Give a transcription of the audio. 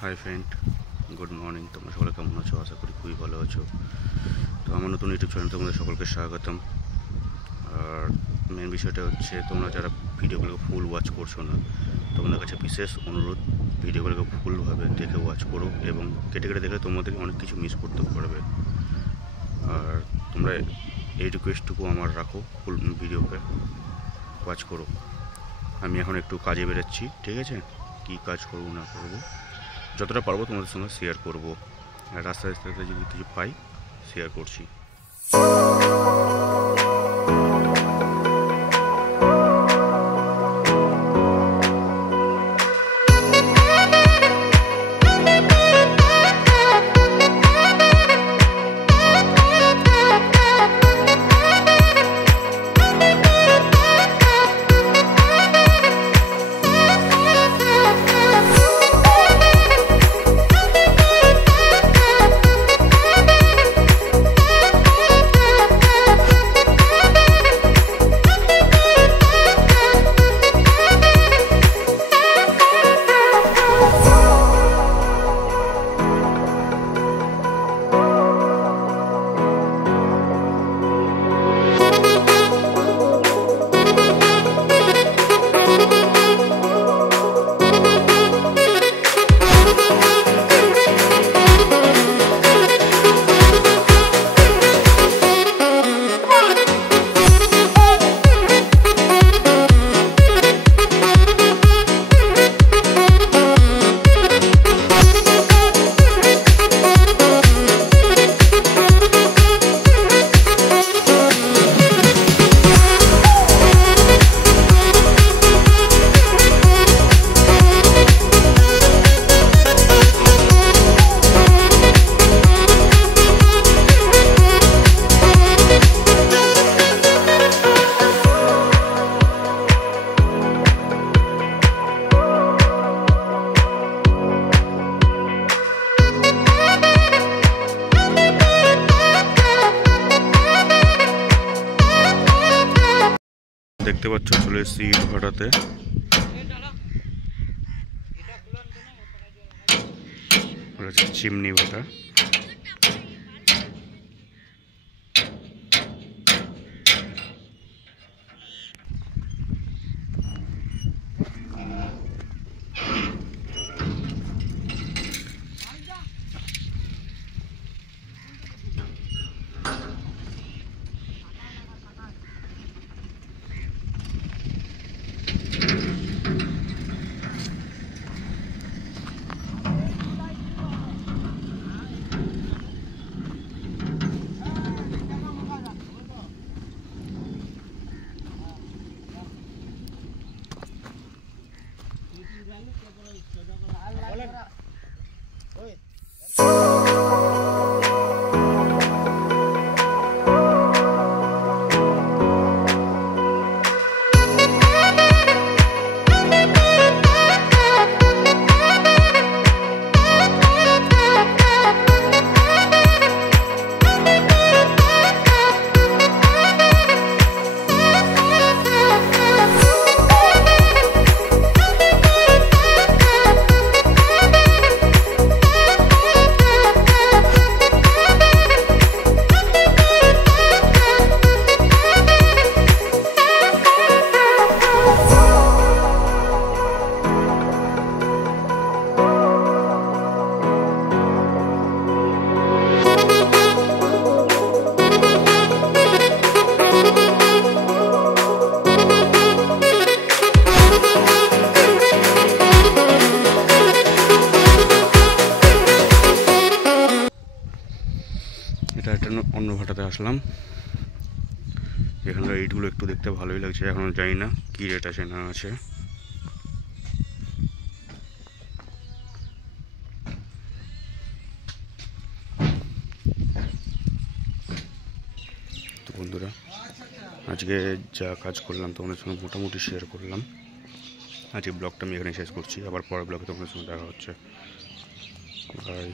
Hi friend, good morning. তোমরা সকলে কেমন আছো? আশা করি খুবই ভালো আছো। তো আমার নতুন ইউটিউব চ্যানেল তোমাদের সকলকে স্বাগতম। আর মেন বিষয়টা হচ্ছে, তোমরা যারা ভিডিওগুলোকে ফুল ওয়াচ করছো না, তোমাদের কাছে বিশেষ অনুরোধ, ভিডিওগুলোকে ফুলভাবে দেখে ওয়াচ করো, এবং কেটে কেটে দেখলে তোমাদের অনেক কিছু মিস করতে পারবে। আর তোমরা এই রিকোয়েস্টটুকু আমার রাখো, ফুল ভিডিওকে ওয়াচ করো। আমি এখন একটু কাজে বেরোচ্ছি, ঠিক আছে? কী কাজ করবো না করবো যতটা পারবো তোমাদের সঙ্গে শেয়ার করবো। রাস্তায় রাস্তাতে যদি কিছু পাই শেয়ার করছি। দেখতে পাচ্ছ, চলে এসেছি ইট ভাটাতে। চিমনি ভাটা। এটা একটা অন্য ভাটাতে আসলাম। এখানকার ইটগুলো একটু দেখতে ভালোই লাগছে। এখনো জানি না কি রেট আছে না আছে। তো বন্ধুরা, আজকে যা কাজ করলাম তোমাদের সঙ্গে মোটামুটি শেয়ার করলাম। আজকে ব্লগটা আমি এখানে শেষ করছি। আবার পরের ব্লগে তোমাদের সঙ্গে দেখা হচ্ছে। বাই।